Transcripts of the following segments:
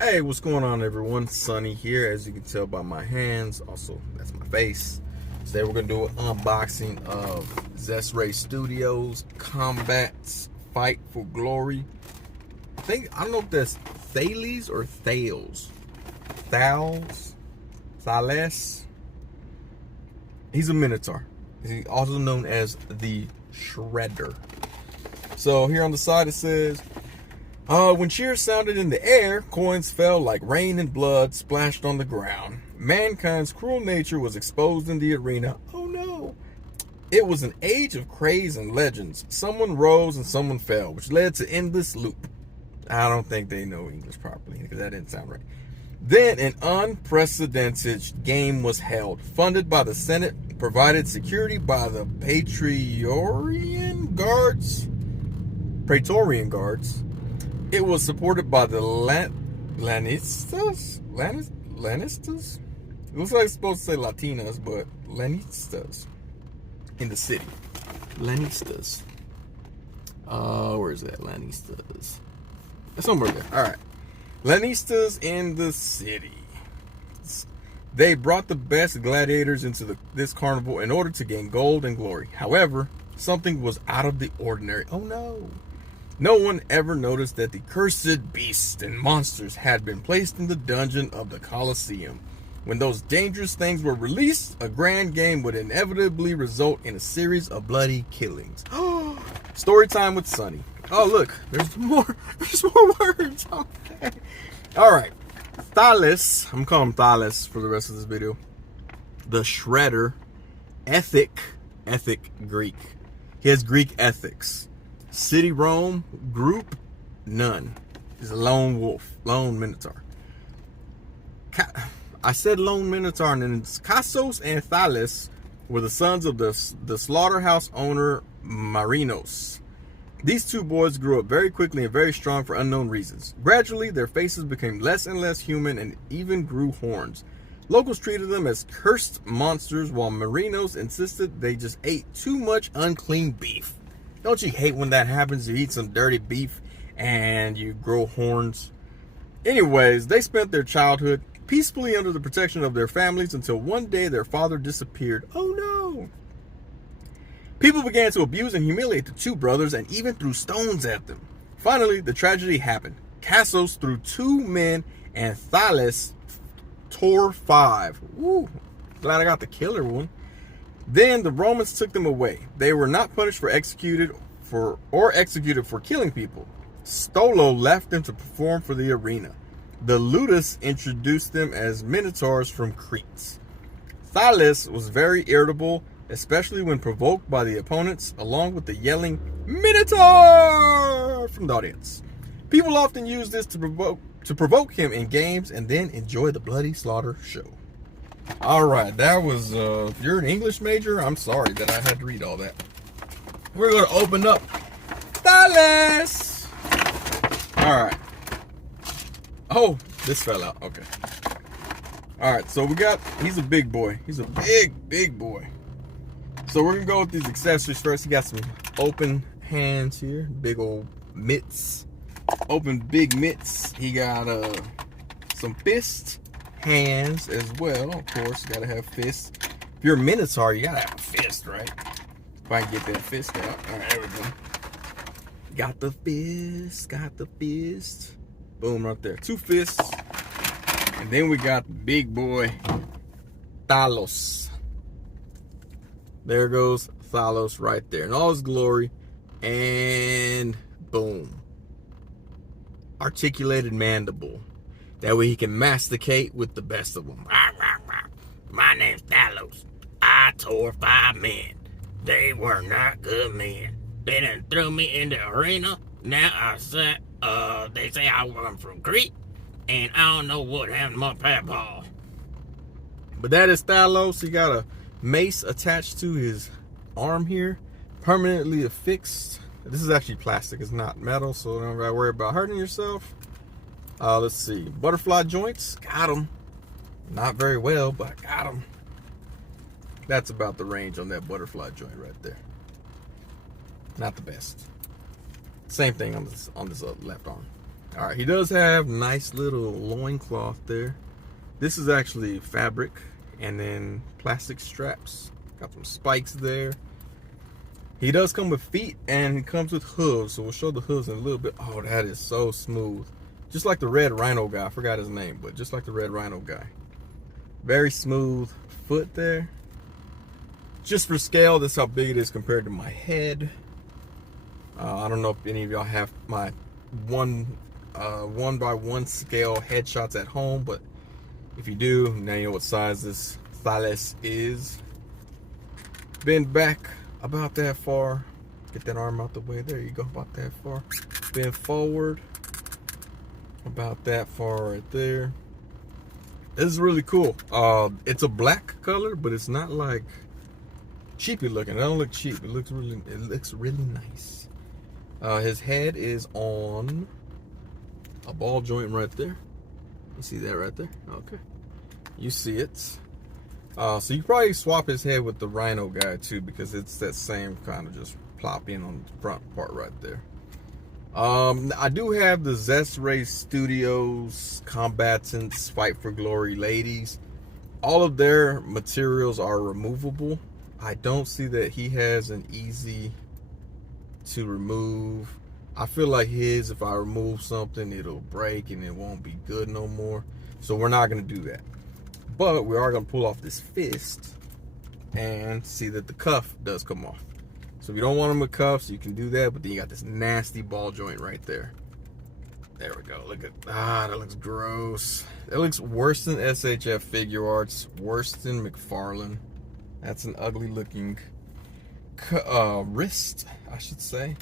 Hey, what's going on, everyone? Sunny here, as you can tell by my hands. Also, that's my face. Today we're gonna do an unboxing of Xesray Studios Combatants Fight for Glory. I don't know if that's Thales or Thales. Thales. He's a Minotaur. He's also known as the Shredder. So here on the side it says, when cheers sounded in the air, coins fell like rain and blood splashed on the ground. Mankind's cruel nature was exposed in the arena. Oh no! It was an age of craze and legends. Someone rose and someone fell, which led to endless loop. I don't think they know English properly because that didn't sound right. Then an unprecedented game was held, funded by the Senate, provided security by the Praetorian Guards. It was supported by the Lannistas? Lannistas? It looks like it's supposed to say Latinas, but Lannistas in the city. Lannistas. Where is that? Lannistas. Somewhere there. All right. Lannistas in the city. They brought the best gladiators into this carnival in order to gain gold and glory. However, something was out of the ordinary. Oh no. No one ever noticed that the cursed beasts and monsters had been placed in the dungeon of the Colosseum. When those dangerous things were released, a grand game would inevitably result in a series of bloody killings. Story time with Sunny. Oh look, there's more words. Okay. Alright. Thales, I'm calling him Thales for the rest of this video. The Shredder. Ethic Greek. He has Greek ethics. City Rome, group, none. He's a lone wolf, lone Minotaur. I said lone Minotaur, and then Cassos and Thales were the sons of the slaughterhouse owner Marinos. These two boys grew up very quickly and very strong for unknown reasons. Gradually, their faces became less and less human and even grew horns. Locals treated them as cursed monsters, while Marinos insisted they just ate too much unclean beef. Don't you hate when that happens? You eat some dirty beef and you grow horns. Anyways, they spent their childhood peacefully under the protection of their families until one day their father disappeared. Oh no! People began to abuse and humiliate the two brothers and even threw stones at them. Finally, the tragedy happened. Cassos threw 2 men and Thales tore 5. Woo! Glad I got the killer one. Then the Romans took them away. They were not punished or executed for killing people. Stolo left them to perform for the arena. The Ludus introduced them as Minotaurs from Crete. Thales was very irritable, especially when provoked by the opponents, along with the yelling Minotaur from the audience. People often use this to provoke him in games and then enjoy the bloody slaughter show. Alright, that was, if you're an English major, I'm sorry that I had to read all that. We're going to open up Thales. Alright. Oh, this fell out. Okay. Alright, so he's a big boy. He's a big boy. So we're going to go with these accessories first. He got some open hands here. Big old mitts. Open big mitts. He got some fists. Hands as well, of course. You gotta have fists. If you're a Minotaur, you gotta have a fist, right? If I can get that fist out. Alright, there we go. Got the fist. Boom, right there. 2 fists. And then we got the big boy, Thalos. There goes Thalos right there in all his glory. And boom. Articulated mandible. That way he can masticate with the best of them. My name's Thales. I tore 5 men. They were not good men. They done threw me in the arena. Now they say I'm from Crete. And I don't know what happened to my papa. But that is Thalos. He got a mace attached to his arm here. Permanently affixed. This is actually plastic. It's not metal, so don't gotta worry about hurting yourself. Let's see. Butterfly joints. Got them. Not very well, but I got them. That's about the range on that butterfly joint right there. Not the best. Same thing on this left arm. All right, he does have nice little loincloth there. This is actually fabric and then plastic straps. Got some spikes there. He does come with feet and he comes with hooves, so we'll show the hooves in a little bit. Oh, that is so smooth. Just like the red rhino guy. I forgot his name, but just like the red rhino guy. Very smooth foot there. Just for scale, that's how big it is compared to my head. I don't know if any of y'all have my 1:1 scale headshots at home, but if you do, now you know what size this Thales is. Bend back about that far. Get that arm out the way. There you go, about that far. Bend forward about that far right there. This is really cool. It's a black color, but it's not like cheapy looking. It don't look cheap. It looks really nice. His head is on a ball joint right there. You see that right there? Okay. You see it. So you probably swap his head with the rhino guy too, because it's that same kind of just plop in on the front part right there. I do have the Xesray Studios Combatants Fight for Glory ladies. All of their materials are removable. I don't see that he has an easy to remove. I feel like his, if I remove something, it'll break and it won't be good no more. So we're not going to do that. But we are going to pull off this fist and see that the cuff does come off. So if you don't want them with cuffs, you can do that. But then you got this nasty ball joint right there. There we go. Look at that. Looks gross. That looks worse than SHF Figure Arts. Worse than McFarlane. That's an ugly looking wrist, I should say.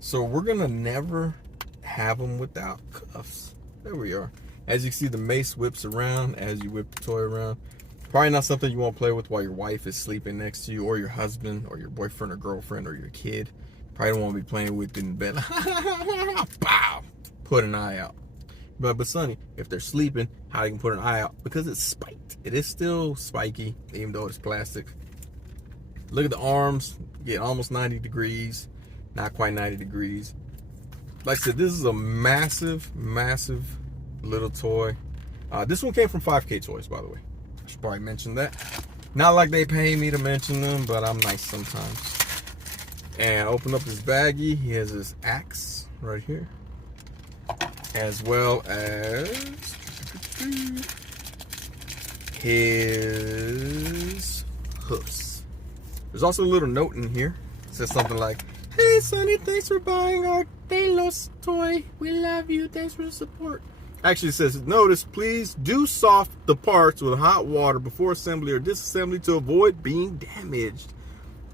So we're going to never have them without cuffs. There we are. As you can see, the mace whips around as you whip the toy around. Probably not something you want to play with while your wife is sleeping next to you, or your husband, or your boyfriend or girlfriend, or your kid. Probably don't want to be playing with it in bed. Bow! Put an eye out. But Sonny, if they're sleeping, how you can put an eye out? Because it's spiked. It is still spiky, even though it's plastic. Look at the arms. Get almost 90 degrees. Not quite 90 degrees. Like I said, this is a massive, massive little toy. This one came from 5K Toys, by the way. I should probably mention that. Not like they pay me to mention them, but I'm nice sometimes. And open up his baggie. He has his axe right here, as well as his hoofs. There's also a little note in here. It says something like, "Hey Sonny, thanks for buying our Thales toy. We love you. Thanks for the support." Actually, it says, notice, please do soft the parts with hot water before assembly or disassembly to avoid being damaged.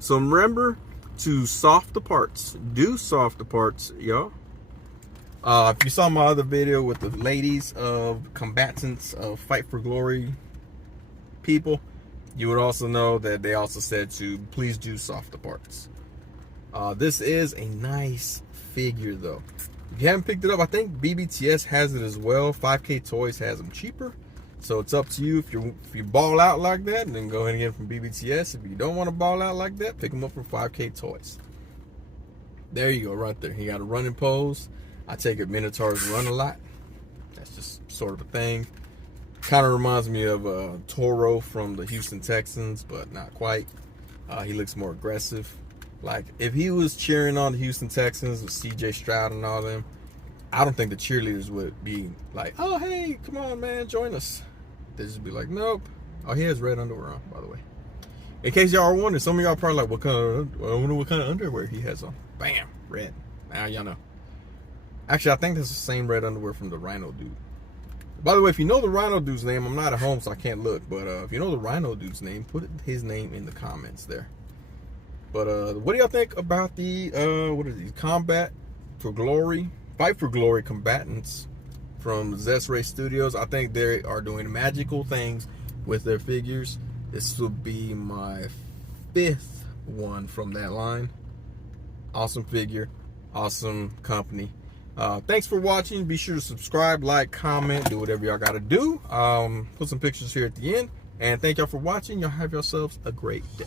So remember to soft the parts. Do soft the parts, y'all. If you saw my other video with the ladies of Combatants of Fight for Glory people, you would also know that they also said to please do soft the parts. This is a nice figure though. If you haven't picked it up, I think BBTS has it as well. 5K Toys has them cheaper. So it's up to you. If you ball out like that, then go ahead and get it from BBTS. If you don't want to ball out like that, pick them up from 5K Toys. There you go, right there. He got a running pose. I take it Minotaurs run a lot. That's just sort of a thing. Kind of reminds me of Toro from the Houston Texans, but not quite. He looks more aggressive. Like, if he was cheering on the Houston Texans with CJ Stroud and all them, I don't think the cheerleaders would be like, "Oh, hey, come on, man, join us." They'd just be like, "Nope." Oh, he has red underwear on, by the way. In case y'all are wondering, some of y'all probably like, I wonder what kind of underwear he has on. Bam, red. Now y'all know. Actually, I think that's the same red underwear from the Rhino dude. By the way, if you know the Rhino dude's name, I'm not at home, so I can't look. But if you know the Rhino dude's name, put his name in the comments there. But what do y'all think about the what are these? Fight for Glory Combatants from Xesray Studios? I think they are doing magical things with their figures. This will be my 5th one from that line. Awesome figure, awesome company. Thanks for watching. Be sure to subscribe, like, comment, do whatever y'all gotta do. Put some pictures here at the end. And thank y'all for watching. Y'all have yourselves a great day.